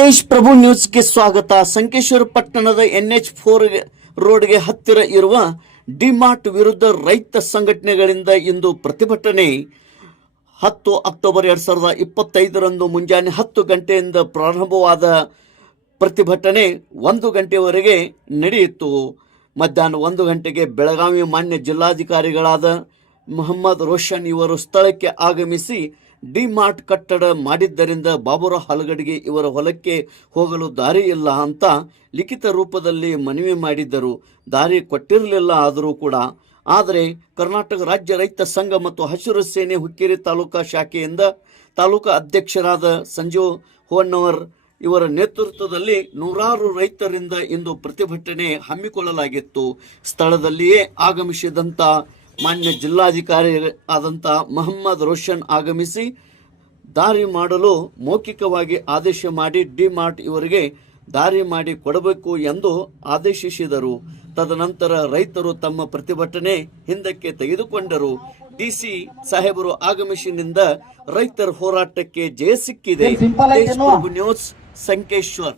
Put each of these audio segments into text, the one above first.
ಮಹೇಶ್ ಪ್ರಭು ನ್ಯೂಸ್ಗೆ ಸ್ವಾಗತ. ಸಂಕೇಶ್ವರ ಪಟ್ಟಣದ ಎನ್ಎಚ್ ಫೋರ್ ರೋಡ್ಗೆ ಹತ್ತಿರ ಇರುವ ಡಿಮಾರ್ಟ್ ವಿರುದ್ಧ ರೈತ ಸಂಘಟನೆಗಳಿಂದ ಇಂದು ಪ್ರತಿಭಟನೆ. ಹತ್ತು ಅಕ್ಟೋಬರ್ ಎರಡು ಸಾವಿರದ ಇಪ್ಪತ್ತೈದರಂದು ಮುಂಜಾನೆ ಹತ್ತು ಗಂಟೆಯಿಂದ ಪ್ರಾರಂಭವಾದ ಪ್ರತಿಭಟನೆ ಒಂದು ಗಂಟೆವರೆಗೆ ನಡೆಯಿತು. ಮಧ್ಯಾಹ್ನ ಒಂದು ಗಂಟೆಗೆ ಬೆಳಗಾವಿ ಮಾನ್ಯ ಜಿಲ್ಲಾಧಿಕಾರಿಗಳಾದ ಮೊಹಮ್ಮದ್ ರೋಷನ್ ಇವರು ಸ್ಥಳಕ್ಕೆ ಆಗಮಿಸಿ ಡಿಮಾರ್ಟ್ ಕಟ್ಟಡ ಮಾಡಿದ್ದರಿಂದ ಬಾಬುರ ಹಲಗಡಿಗೆ ಇವರ ಹೊಲಕ್ಕೆ ಹೋಗಲು ದಾರಿ ಇಲ್ಲ ಅಂತ ಲಿಖಿತ ರೂಪದಲ್ಲಿ ಮನವಿ ಮಾಡಿದ್ದರು. ದಾರಿ ಕೊಟ್ಟಿರಲಿಲ್ಲ ಆದರೂ ಕೂಡ. ಆದರೆ ಕರ್ನಾಟಕ ರಾಜ್ಯ ರೈತ ಸಂಘ ಮತ್ತು ಹಸಿರು ಸೇನೆ ಹುಕ್ಕೇರಿ ತಾಲೂಕಾ ಶಾಖೆಯಿಂದ ತಾಲೂಕಾ ಅಧ್ಯಕ್ಷರಾದ ಸಂಜೀವ್ ಹೋನ್ನವರ್ ಇವರ ನೇತೃತ್ವದಲ್ಲಿ ನೂರಾರು ರೈತರಿಂದ ಇಂದು ಪ್ರತಿಭಟನೆ ಹಮ್ಮಿಕೊಳ್ಳಲಾಗಿತ್ತು. ಸ್ಥಳದಲ್ಲಿಯೇ ಆಗಮಿಸಿದಂಥ ಮಾನ್ಯ ಜಿಲ್ಲಾಧಿಕಾರಿ ಆದಂಥ ಮೊಹಮ್ಮದ್ ರೋಷನ್ ಆಗಮಿಸಿ ದಾರಿ ಮಾಡಲು ಮೌಖಿಕವಾಗಿ ಆದೇಶ ಮಾಡಿ ಡಿಮಾರ್ಟ್ ಇವರಿಗೆ ದಾರಿ ಮಾಡಿ ಕೊಡಬೇಕು ಎಂದು ಆದೇಶಿಸಿದರು. ತದನಂತರ ರೈತರು ತಮ್ಮ ಪ್ರತಿಭಟನೆ ಹಿಂದಕ್ಕೆ ತೆಗೆದುಕೊಂಡರು. ಡಿಸಿ ಸಾಹೇಬರು ಆಗಮಿಸಿನಿಂದ ರೈತರ ಹೋರಾಟಕ್ಕೆ ಜಯ ಸಿಕ್ಕಿದೆ. ನ್ಯೂಸ್ ಸಂಕೇಶ್ವರ್.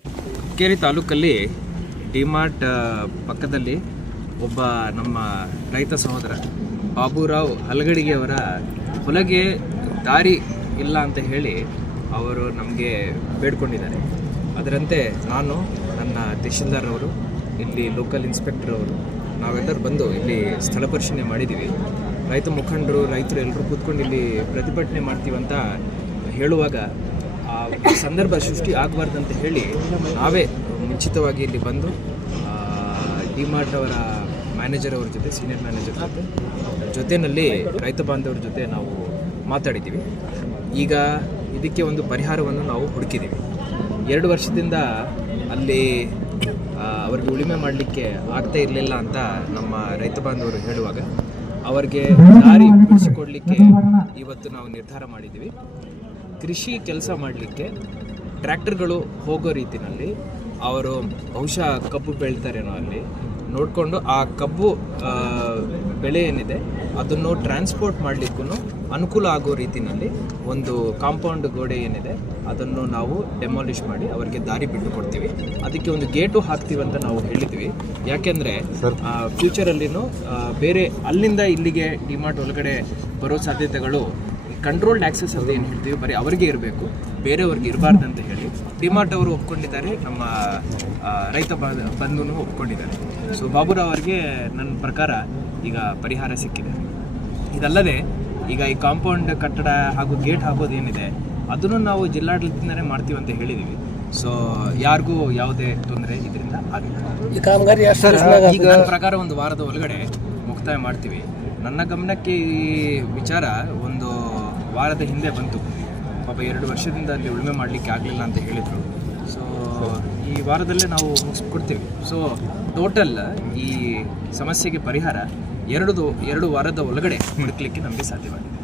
ಕೇರಿ ತಾಲೂಕಲ್ಲಿ ಡಿಮಾರ್ಟ್ ಪಕ್ಕದಲ್ಲಿ ಒಬ್ಬ ನಮ್ಮ ರೈತ ಸಹೋದರ ಬಾಬುರಾವ್ ಹಲಗಡಿಗೆ ಅವರ ಹೊಲಗೆ ದಾರಿ ಇಲ್ಲ ಅಂತ ಹೇಳಿ ಅವರು ನಮಗೆ ಬೇಡ್ಕೊಂಡಿದ್ದಾರೆ. ಅದರಂತೆ ನಾನು, ನನ್ನ ತಹಶೀಲ್ದಾರ್ ಅವರು, ಇಲ್ಲಿ ಲೋಕಲ್ ಇನ್ಸ್ಪೆಕ್ಟರ್ ಅವರು, ನಾವೆಲ್ಲರೂ ಬಂದು ಇಲ್ಲಿ ಸ್ಥಳ ಪರಿಶೀಲನೆ ಮಾಡಿದ್ದೀವಿ. ರೈತ ಮುಖಂಡರು, ರೈತರು ಎಲ್ಲರೂ ಕೂತ್ಕೊಂಡು ಇಲ್ಲಿ ಪ್ರತಿಭಟನೆ ಮಾಡ್ತೀವಂತ ಹೇಳುವಾಗ ಆ ಸಂದರ್ಭ ಸೃಷ್ಟಿ ಆಗಬಾರ್ದಂತ ಹೇಳಿ ನಾವೇ ಮುಂಚಿತವಾಗಿ ಇಲ್ಲಿ ಬಂದು ಡಿಮಾರ್ಟ್ ಅವರ ಮ್ಯಾನೇಜರ್ ಅವ್ರ ಜೊತೆ, ಸೀನಿಯರ್ ಮ್ಯಾನೇಜರ್ ಜೊತೆ. ಜೊತೆಯಲ್ಲಿ ರೈತ ಬಾಂಧವ್ರ ಜೊತೆ ನಾವು ಮಾತಾಡಿದ್ದೀವಿ. ಈಗ ಇದಕ್ಕೆ ಒಂದು ಪರಿಹಾರವನ್ನು ನಾವು ಹುಡುಕಿದ್ದೀವಿ. ಎರಡು ವರ್ಷದಿಂದ ಅಲ್ಲಿ ಅವರಿಗೆ ಉಳಿಮೆ ಮಾಡಲಿಕ್ಕೆ ಆಗ್ತಾ ಇರಲಿಲ್ಲ ಅಂತ ನಮ್ಮ ರೈತ ಬಾಂಧವರು ಹೇಳುವಾಗ, ಅವರಿಗೆ ದಾರಿ ಬಿಡಿಸಿಕೊಡಲಿಕ್ಕೆ ಇವತ್ತು ನಾವು ನಿರ್ಧಾರ ಮಾಡಿದ್ದೀವಿ. ಕೃಷಿ ಕೆಲಸ ಮಾಡಲಿಕ್ಕೆ ಟ್ರ್ಯಾಕ್ಟರ್ಗಳು ಹೋಗೋ ರೀತಿಯಲ್ಲಿ ಅವರು ಬಹುಶಃ ಕಬ್ಬು ಬೆಳ್ತಾರೇನೋ ಅಲ್ಲಿ ನೋಡಿಕೊಂಡು ಆ ಕಬ್ಬು ಬೆಳೆ ಏನಿದೆ ಅದನ್ನು ಟ್ರಾನ್ಸ್ಪೋರ್ಟ್ ಮಾಡಲಿಕ್ಕೂ ಅನುಕೂಲ ಆಗೋ ರೀತಿಯಲ್ಲಿ ಒಂದು ಕಾಂಪೌಂಡ್ ಗೋಡೆ ಏನಿದೆ ಅದನ್ನು ನಾವು ಡೆಮಾಲಿಷ್ ಮಾಡಿ ಅವರಿಗೆ ದಾರಿ ಬಿಟ್ಟು ಕೊಡ್ತೀವಿ. ಅದಕ್ಕೆ ಒಂದು ಗೇಟು ಹಾಕ್ತೀವಿ ಅಂತ ನಾವು ಹೇಳಿದ್ವಿ. ಯಾಕೆಂದರೆ ಫ್ಯೂಚರಲ್ಲಿನೂ ಬೇರೆ ಅಲ್ಲಿಂದ ಇಲ್ಲಿಗೆ ಡಿಮಾರ್ಟ್ ಒಳಗಡೆ ಬರೋ ಸಾಧ್ಯತೆಗಳು ಕಂಟ್ರೋಲ್ಡ್ ಆ್ಯಕ್ಸಸ್ ಅಂತ ಏನು ಹೇಳ್ತೀವಿ ಬರೀ ಅವರಿಗೆ ಇರಬೇಕು ಬೇರೆಯವ್ರಿಗೆ ಇರಬಾರ್ದು ಅಂತ ಹೇಳಿ. ಡಿಮಾರ್ಟ್ ಅವರು ಒಪ್ಕೊಂಡಿದ್ದಾರೆ. ನಮ್ಮ ರೈತ ಬಂಧು ಬಂಧುನು ಒಪ್ಕೊಂಡಿದ್ದಾರೆ. ಸೊ ಬಾಬುರಾವ್ ಅವರಿಗೆ ನನ್ನ ಪ್ರಕಾರ ಈಗ ಪರಿಹಾರ ಸಿಕ್ಕಿದೆ. ಇದಲ್ಲದೆ ಈಗ ಈ ಕಾಂಪೌಂಡ್ ಕಟ್ಟಡ ಹಾಗೂ ಗೇಟ್ ಹಾಕೋದೇನಿದೆ ಅದನ್ನು ನಾವು ಜಿಲ್ಲಾಡಳಿತದಿಂದಲೇ ಮಾಡ್ತೀವಿ ಅಂತ ಹೇಳಿದ್ದೀವಿ ಸೊ ಯಾರಿಗೂ ಯಾವುದೇ ತೊಂದರೆ ಇದರಿಂದ ಆಗಿಲ್ಲ. ಈ ಕಾಮಗಾರಿ ಈಗ ನನ್ನ ಪ್ರಕಾರ ಒಂದು ವಾರದ ಒಳಗಡೆ ಮುಕ್ತಾಯ ಮಾಡ್ತೀವಿ. ನನ್ನ ಗಮನಕ್ಕೆ ಈ ವಿಚಾರ ಒಂದು ವಾರದ ಹಿಂದೆ ಬಂತು. ಪಾಪ ಎರಡು ವರ್ಷದಿಂದ ಅಲ್ಲಿ ಉಳುಮೆ ಮಾಡಲಿಕ್ಕೆ ಆಗಲಿಲ್ಲ ಅಂತ ಹೇಳಿದರು. ಸೊ ಈ ವಾರದಲ್ಲೇ ನಾವು ಮುಗಿಸ್ಕೊಡ್ತೀವಿ. ಸೊ ಟೋಟಲ್ ಈ ಸಮಸ್ಯೆಗೆ ಪರಿಹಾರ ಎರಡು ಎರಡು ವಾರದ ಒಳಗಡೆ ಹುಡುಕ್ಲಿಕ್ಕೆ ನಮಗೆ ಸಾಧ್ಯವಾಗಿದೆ.